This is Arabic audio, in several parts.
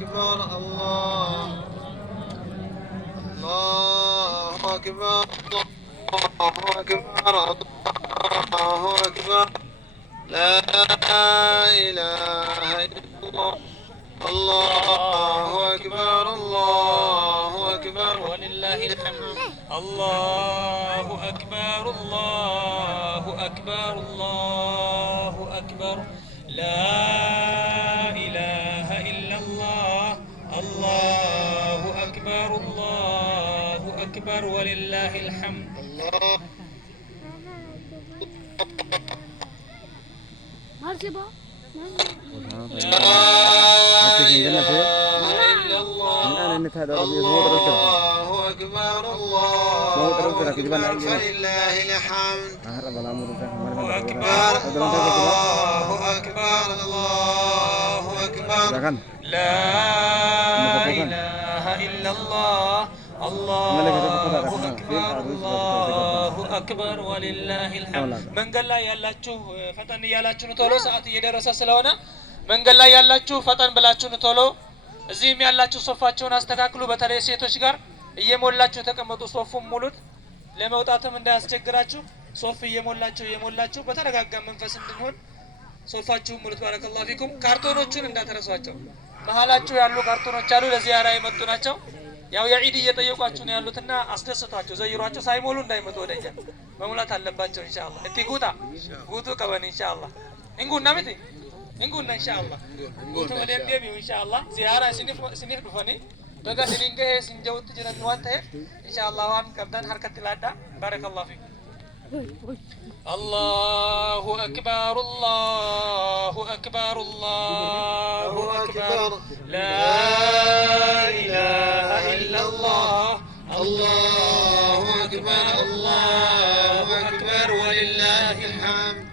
أكبر الله أكبر الله أكبر الله أكبر لا إله إلا الله الله أكبر الله أكبر ولله الحمد الله أكبر الله أكبر الله أكبر لا إله إلا الله الله أكبر الله أكبر ولله الحمد الله لا إله إلا الله الله أكبر الله أكبر فلله الحمد أكبر الله أكبر الله أكبر لا إله إلا الله الله أكبر الله أكبر ولله الحمد من قال لا يلاችሁ ፈጠን እያላችሁ ነው ቶሎ ሰዓት እየደረሰ ስለሆነ መንገድ ላይ ያላችሁ ፈጠን ብላችሁ ነው ቶሎ እዚህም ያላችሁ ሶፋቸውን አስተካክሉ በተለይ ሴቶች ጋር እየሞላችሁ ተቀመጡ ሶፉን ሙሉት ለመውጣትም እንዳያስቸግራችሁ ሶፍ እየሞላችሁ በተረጋጋ መንፈስ እንድንሆን ሶፋችሁ ሙሉት ባረከላሁ ፊኩም ካርቶኖቹን እንዳትረሷቸው መሃላችሁ ያሉ ካርቶኖች አሉ ለዚያራ የመጡ ናቸው ያው የዒድ እየጠየቋችሁ ነው ያሉትና አስደስቷቸው ዘይሯቸው ሳይሞሉ እንዳይመጡ ወደኛ መሙላት አለባቸው ኢንሻአላህ እቲ ጉቱ ቀበን ኢንሻአላህ እንጉና ምት እንጉና ኢንሻአላህ ጉቱ ወደም ቢው ኢንሻአላህ ዚያራ ሲኒፍ ዱፈኒ በጋ ሲኒንገ ሲንጀውት ጅረን ዋንተ ኢንሻአላህ ዋን ቀብዳን ሐርከት ላዳ ባረከላሁ ፊክ الله أكبر الله أكبر الله أكبر لا إله إلا الله الله أكبر الله أكبر ولله الحمد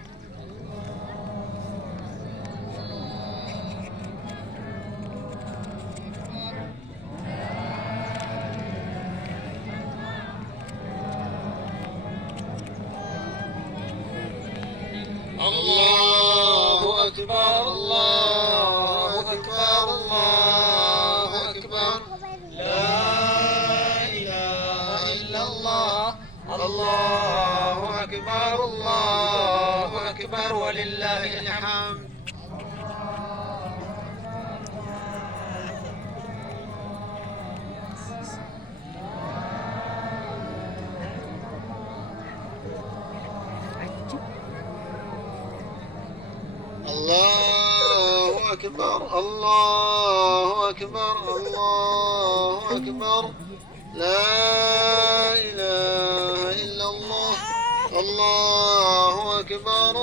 الله أكبر الله أكبر الله أكبر لا إله إلا الله الله أكبر الله أكبر ولله الحمد الله أكبر الله أكبر الله أكبر لا إله إلا الله الله أكبر